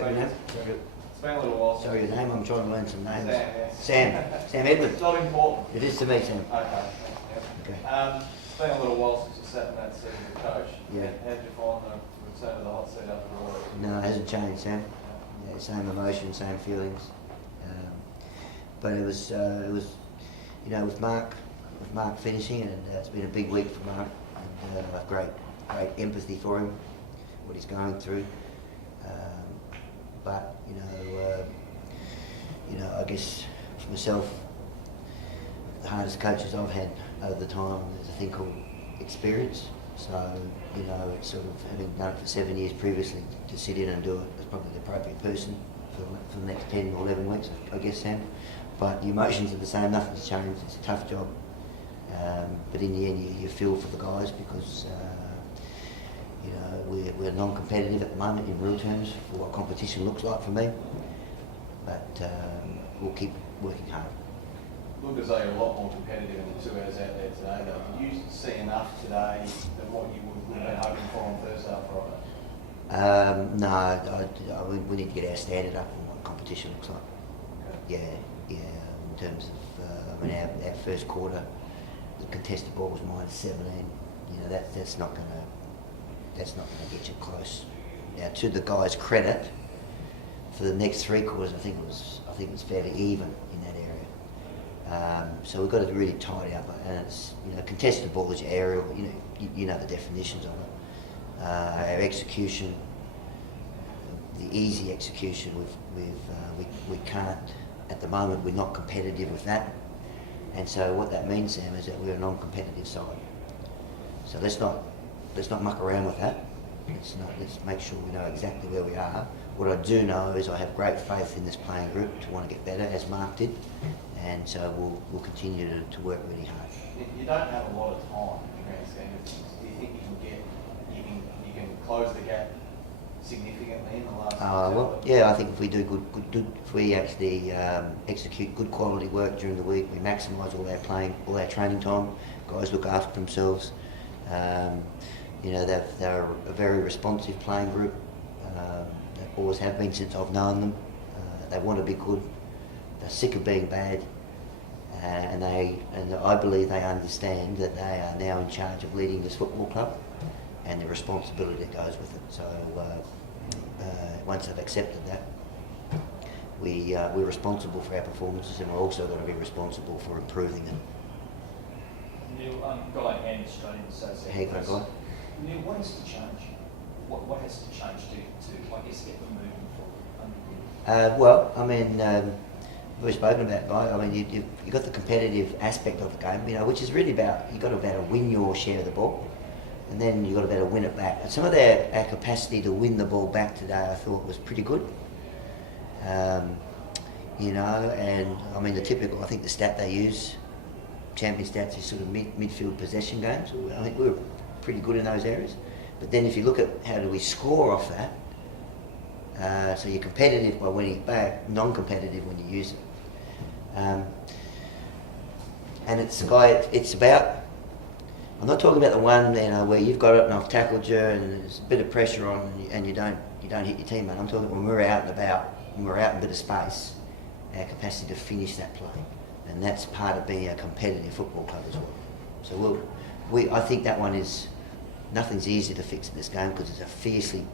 Sorry, your name? It's been a little while. Sorry, your name? I'm trying to learn some names. Sam, yes. Sam Edwards. It's not important. It is to me, Sam. Okay. Okay. It's been a little while since you sat in that seat as a coach. Yeah. How did you find the return to the hot seat after all that? No, it hasn't changed, Sam. Yeah, same emotions, same feelings. But it was, you know, with Mark finishing, and it's been a big week for Mark. And I've great empathy for him, what he's going through. But I guess for myself, the hardest coaches I've had over the time is a thing called experience. So, it's sort of having done it for 7 years previously, to sit in and do it is probably the appropriate person for the next 10 or 11 weeks, I guess, Sam. But the emotions are the same, nothing's changed, it's a tough job. But in the end, you feel for the guys because, we're non-competitive at the moment in real terms for what competition looks like for me. But we'll keep working hard. Look as though you're a lot more competitive in the 2 hours out there today, though. Did you see enough today than what you would have been hoping for on Thursday or Friday? No, we need to get our standard up on what competition looks like. Okay. Yeah. In terms of, our first quarter, the contested ball was -17. That's not going to get you close. Now, to the guys' credit, for the next 3 quarters, I think it was fairly even in that area. So we've got to really tidy up, and it's contested ball is aerial. You know the definitions of it. Our execution, the easy execution, we can't at the moment. We're not competitive with that, and so what that means, Sam, is that we're a non-competitive side. So let's not muck around with that. Let's make sure we know exactly where we are. What I do know is I have great faith in this playing group to want to get better, as Mark did, and so we'll continue to work really hard. You don't have a lot of time in the grand scheme of things. Do you think you can close the gap significantly in the last? I think if we do good, if we actually execute good quality work during the week, we maximise all our training time. Guys look after themselves. They're a very responsive playing group. They always have been since I've known them. They want to be good. They're sick of being bad, and I believe they understand that they are now in charge of leading this football club and the responsibility that goes with it. So once they've accepted that, we're responsible for our performances, and we're also got to be responsible for improving them. Neil, Guy Hand, Australian Association. Neil, what has to change? What has to change to I guess, get them moving forward? We've spoken about, Guy. You've got the competitive aspect of the game, which is really about, you've got to better win your share of the ball, and then you've got to better win it back. And some of our capacity to win the ball back today, I thought, was pretty good. The typical, I think the stat they use, champion stats, is sort of midfield possession games. I think we were pretty good in those areas. But then if you look at how do we score off that, so you're competitive by winning it back, non-competitive when you use it. And it's about, I'm not talking about the one where you've got it and I've tackled you and there's a bit of pressure on and you don't hit your teammate. I'm talking when we're out and about, when we're out in a bit of space, our capacity to finish that play. And that's part of being a competitive football club as well. So I think that one is, nothing's easy to fix in this game because it's a fiercely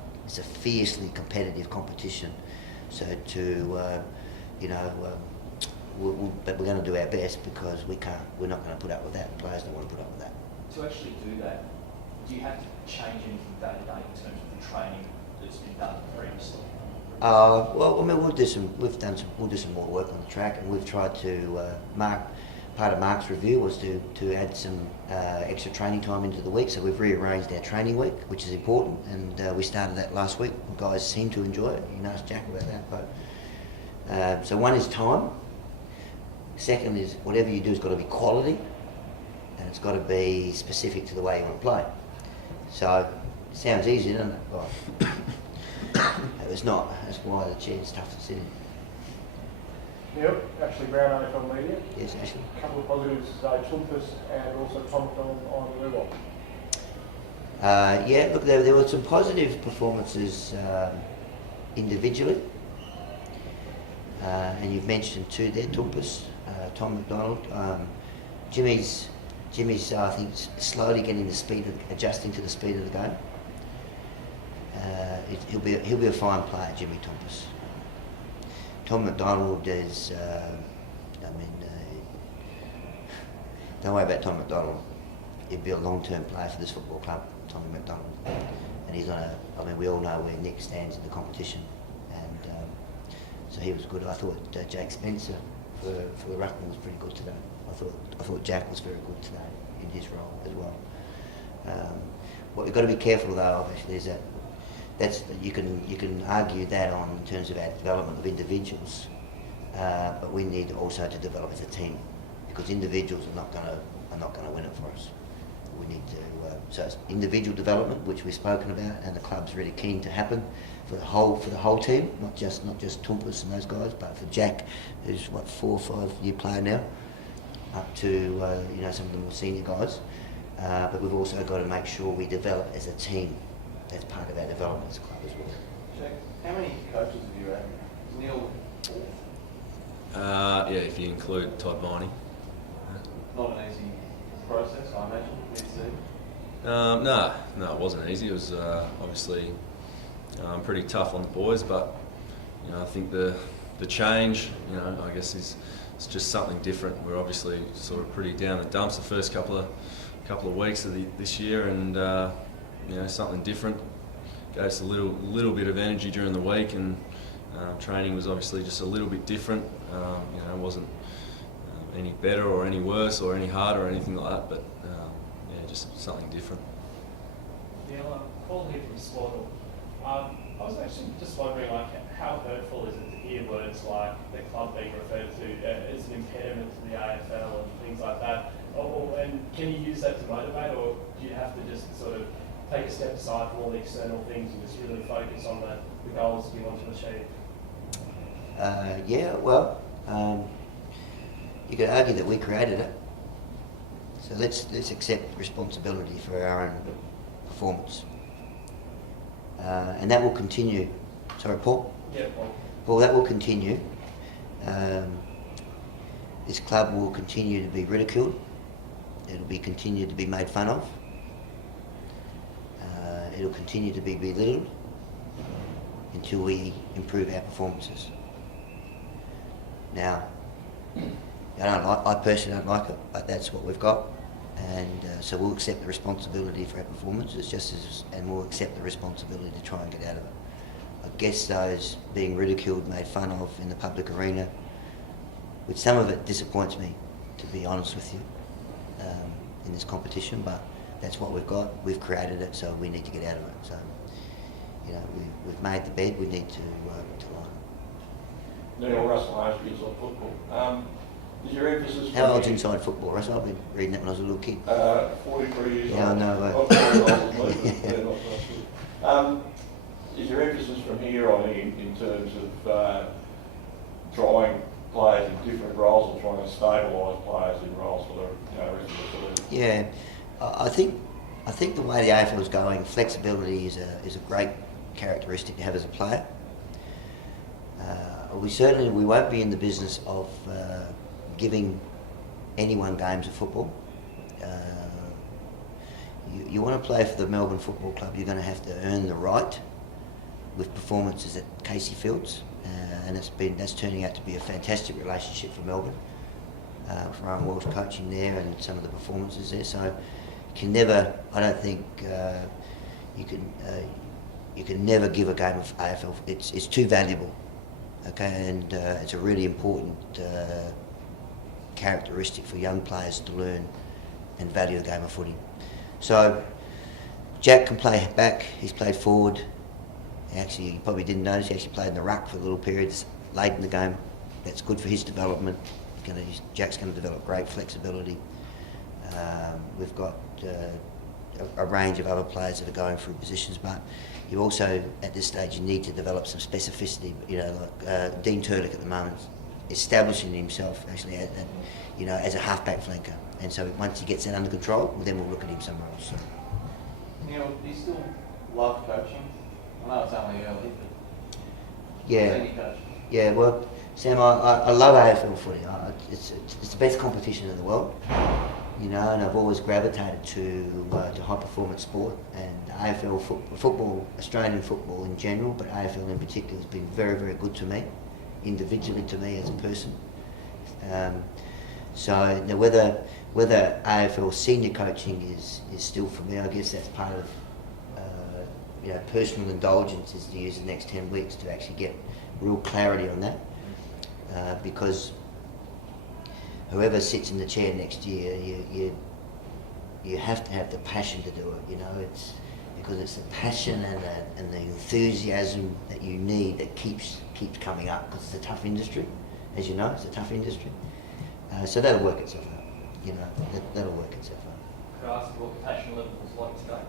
competitive competition. So but we're going to do our best because we're not going to put up with that, and players don't want to put up with that. To actually do that, do you have to change anything day to day in terms of the training that's been done previously? We'll do some more work on the track, and we've tried to, part of Mark's review was to add some extra training time into the week, so we've rearranged our training week, which is important, and we started that last week. The guys seem to enjoy it. You can ask Jack about that. But so one is time. Second is whatever you do has got to be quality, and it's got to be specific to the way you want to play. So it sounds easy, doesn't it? Right. It's not. That's why the chair's tough to sit in. Neil, Ashley Brown, AFL Media. Yes, Ashley. A couple of positives today, Trumpus and also Tom on Lewis. Look, there were some positive performances individually. And you've mentioned two there, Tumpus, Tom McDonald. Jimmy's I think slowly getting the speed, adjusting to the speed of the game. He'll be a fine player, Jimmy Tumpus. Tom McDonald is, don't worry about Tom McDonald. He'd be a long-term player for this football club, Tommy McDonald. And he's on we all know where Nick stands in the competition. And so he was good. I thought Jake Spencer for the Ruckman was pretty good today. I thought Jack was very good today in his role as well. What we've got to be careful though, obviously, is that you can argue that on in terms of our development of individuals, but we need also to develop as a team, because individuals are not going to win it for us. We need to so it's individual development, which we've spoken about, and the club's really keen to happen for the whole team, not just Tumpus and those guys, but for Jack, who's 4 or 5 year player now, up to some of the more senior guys. But we've also got to make sure we develop as a team. That's part of our development as a club as well. Jack, how many coaches have you had? Neil? Yeah, if you include Todd Viney. Not an easy process, I imagine, No, it wasn't easy. It was obviously pretty tough on the boys, but I think the change, I guess it's just something different. We're obviously sort of pretty down the dumps the first couple of weeks of this year, and something different. Gave us a little bit of energy during the week, and training was obviously just a little bit different. It wasn't any better or any worse or any harder or anything like that, but just something different. Neil, Paul here from Swaddle. I was actually just wondering, how hurtful is it to hear words like the club being referred to as an impediment to the AFL and things like that? And can you use that to motivate, or do you have to just sort of take a step aside from all the external things and just really focus on the goals you want to achieve? You could argue that we created it. So let's accept responsibility for our own performance. And that will continue. Sorry, Paul? Yeah, Paul. Well, that will continue. This club will continue to be ridiculed. It'll be continued to be made fun of. It'll continue to be belittled until we improve our performances. Now, I personally don't like it, but that's what we've got, and so we'll accept the responsibility for our performances, and we'll accept the responsibility to try and get out of it. I guess those being ridiculed, made fun of in the public arena, which some of it disappoints me, to be honest with you, in this competition, but that's what we've got. We've created it, so we need to get out of it. So, we've made the bed. We need to lie. Neil, Russell Ashby is on football. Is your emphasis... How old's inside football, Russell? I've been reading that when I was a little kid. 43 years Yeah, old. I know. Not very old as me, but not good. Is your emphasis from here on in terms of drawing players in different roles, or trying to stabilise players in roles for the rest of the season? Yeah, I think the way the AFL is going, flexibility is a great characteristic to have as a player. We won't be in the business of giving anyone games of football. You want to play for the Melbourne Football Club, you're going to have to earn the right with performances at Casey Fields, and that's turning out to be a fantastic relationship for Melbourne, for Aaron Welsh coaching there and some of the performances there. So you can never, I don't think you can never give a game of AFL. It's too valuable, okay, and it's a really important characteristic for young players to learn and value the game of footy. So Jack can play back. He's played forward. Actually, you probably didn't notice, he actually played in the ruck for little periods late in the game. That's good for his development. Jack's going to develop great flexibility. We've got a range of other players that are going through positions, but you also, at this stage, you need to develop some specificity. Like Dean Turlick at the moment, establishing himself actually as a halfback flanker. And so once he gets that under control, then we'll look at him somewhere else. So. Neil, do you still love coaching? I know it's only early, Yeah. Senior coach. Yeah, well, Sam, I love AFL footy. It's the best competition in the world, you know, and I've always gravitated to high performance sport, and AFL football, Australian football in general, but AFL in particular has been very, very good to me, individually to me as a person. So now whether AFL senior coaching is still for me, I guess that's part of you know, personal indulgence is to use the next 10 weeks to actually get real clarity on that, because whoever sits in the chair next year, you have to have the passion to do it. You know, it's because it's the passion and the enthusiasm that you need that keeps coming up, because it's a tough industry, as you know, it's a tough industry. So that'll work itself out. You know, that'll work itself out. Could I ask you what the passion level was like today?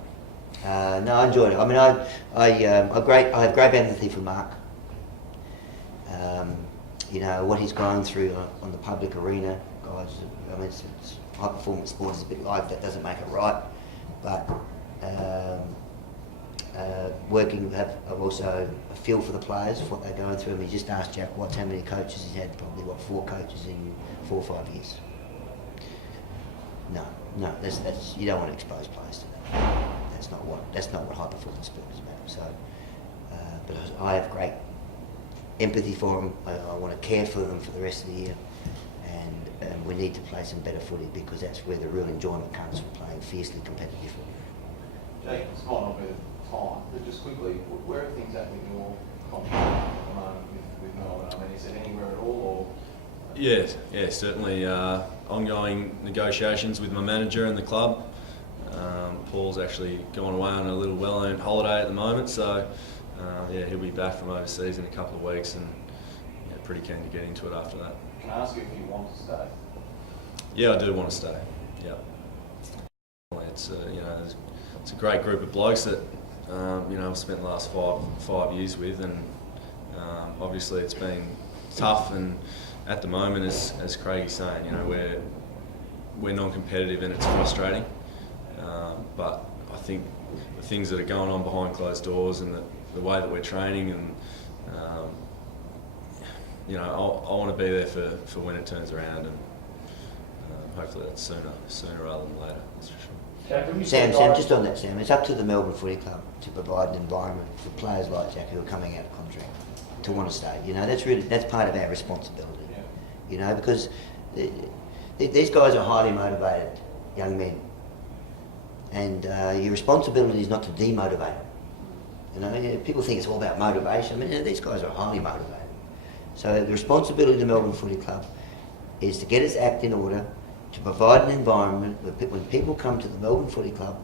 No, I enjoyed it. I mean, I have great empathy for Mark. You know, what he's going through on the public arena, guys. I mean, it's high performance sport is a bit like that, doesn't make it right. But I've also a feel for the players, what they're going through. I mean, just asked Jack Watts how many coaches he's had. Probably 4 coaches in 4 or 5 years. No, that's you don't want to expose players to that. That's not what high performance sport is about. So, but I have great empathy for them. I want to care for them for the rest of the year, and we need to play some better footy, because that's where the real enjoyment comes from, playing fiercely competitive footy. Jake, this might not be the time, but just quickly, where are things at with your contract at the moment with Melbourne? I mean, is it anywhere at all, or? Yeah, certainly. Ongoing negotiations with my manager and the club. Paul's actually gone away on a little well-earned holiday at the moment, so he'll be back from overseas in a couple of weeks, and pretty keen to get into it after that. Can I ask you if you want to stay? Yeah, I do want to stay. Yeah, it's it's a great group of blokes that I've spent the last five years with, and obviously it's been tough, and at the moment, as Craigie's saying, we're non-competitive and it's frustrating. But I think the things that are going on behind closed doors, and the way that we're training, and I want to be there for when it turns around, and hopefully that's sooner rather than later. That's for sure. Sam, just on that, Sam, it's up to the Melbourne Footy Club to provide an environment for players like Jack who are coming out of contract to want to stay. That's part of our responsibility. Because these guys are highly motivated young men, and your responsibility is not to demotivate them. People think it's all about motivation. I mean, these guys are highly motivated. So the responsibility of the Melbourne Footy Club is to get its act in order, to provide an environment where when people come to the Melbourne Footy Club,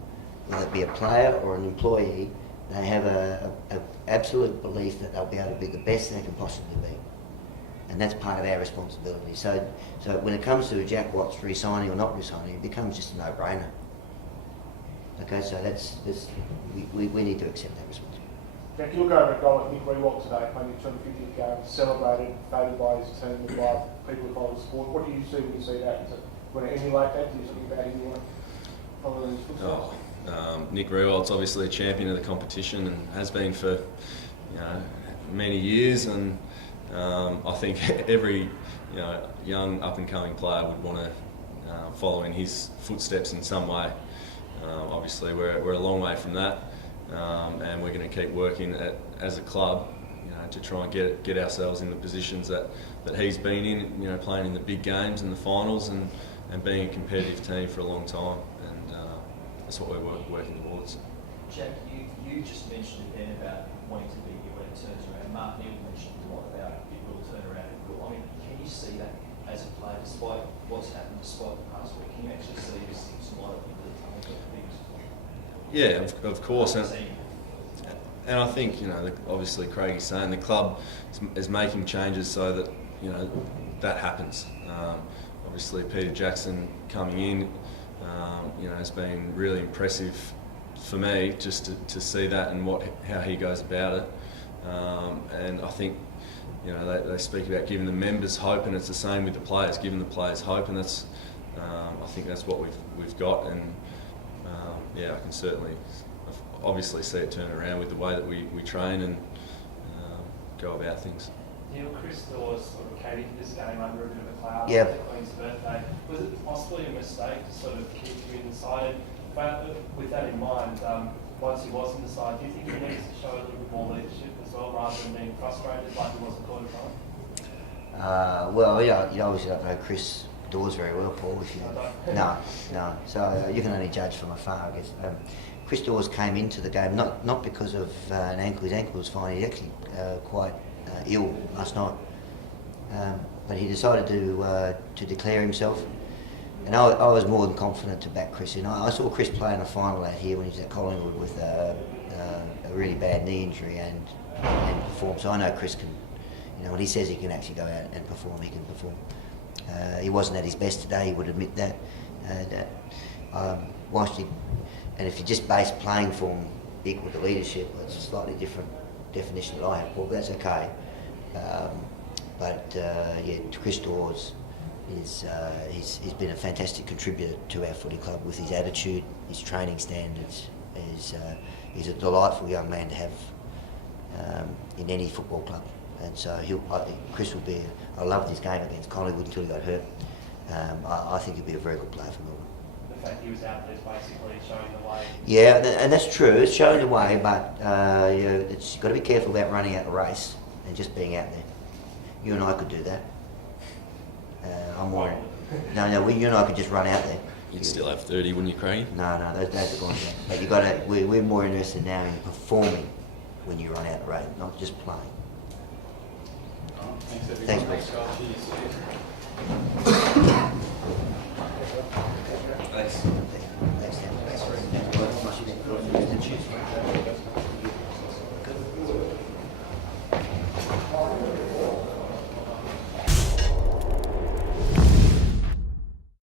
whether it be a player or an employee, they have an absolute belief that they'll be able to be the best they can possibly be. And that's part of our responsibility. So when it comes to Jack Watts resigning or not resigning, it becomes just a no-brainer. Okay, so we need to accept that responsibility. Jack, you look over at goal at Nick Rewalt today, playing his 250th game, celebrated, favoured by his team, and by people who follow the sport. What do you see when you see that? Is it want to emulate that? Do you something about him you want to follow in his footsteps? Nick Rewalt's obviously a champion of the competition and has been for many years, and I think every young up and coming player would want to follow in his footsteps in some way. Obviously, we're a long way from that, and we're going to keep working as a club, to try and get ourselves in the positions that he's been in, playing in the big games and the finals, and being a competitive team for a long time, and that's what we're working towards. Jack, you just mentioned it then about wanting to be here when it turns around. Mark Neal mentioned a lot about it will turn around. I mean, can you see that as a player, despite what's happened, despite the past week? Can you actually see some light at the end of the tunnel for things? Yeah, of course. And I think, obviously Craigie's saying the club is making changes so that, that happens. Obviously Peter Jackson coming in, has been really impressive for me just to see that and how he goes about it. And I think, they speak about giving the members hope, and it's the same with the players, giving the players hope, and that's, I think that's what we've got, and I can certainly obviously see it turn around with the way that we train and go about things. Neil, Chris Dawes sort of came into this game under a bit of a cloud Yep. after the Queen's birthday. Was it possibly a mistake to sort of keep him in the side? But with that in mind, once he was in the side, do you think he needs to show a little bit more leadership as well, rather than being frustrated like he was at quarter time? Well, yeah, you obviously don't know Chris Dawes very well, Paul. If you I don't. no. So you can only judge from afar, I guess. Chris Dawes came into the game not because of an ankle. His ankle was fine. He actually quite ill last night, but he decided to declare himself. And I was more than confident to back Chris in. I saw Chris play in a final out here when he was at Collingwood with a really bad knee injury and perform. So I know Chris can, when he says he can actually go out and perform, he can perform. He wasn't at his best today, he would admit that. And if you just base playing form equal to leadership, it's a slightly different definition that I have, Paul, but that's okay. Chris Dawes he's been a fantastic contributor to our footy club with his attitude, his training standards. He's a delightful young man to have in any football club, and so Chris will be. I loved his game against Collingwood until he got hurt. I think he'll be a very good player for Melbourne. The fact he was out there is basically showing the way. Yeah, and that's true. It's showing the way, but you've got to be careful about running out the race and just being out there. You and I could do that. I'm more. No, you and I could just run out there. You'd still have 30, wouldn't you, Craig? No, those days are gone. But you got to. We're more interested now in performing when you run out the race, not just playing. Thanks, everyone. Thanks, Thanks, mate. guys. Cheers. Thanks. Thanks. Thanks. Thanks.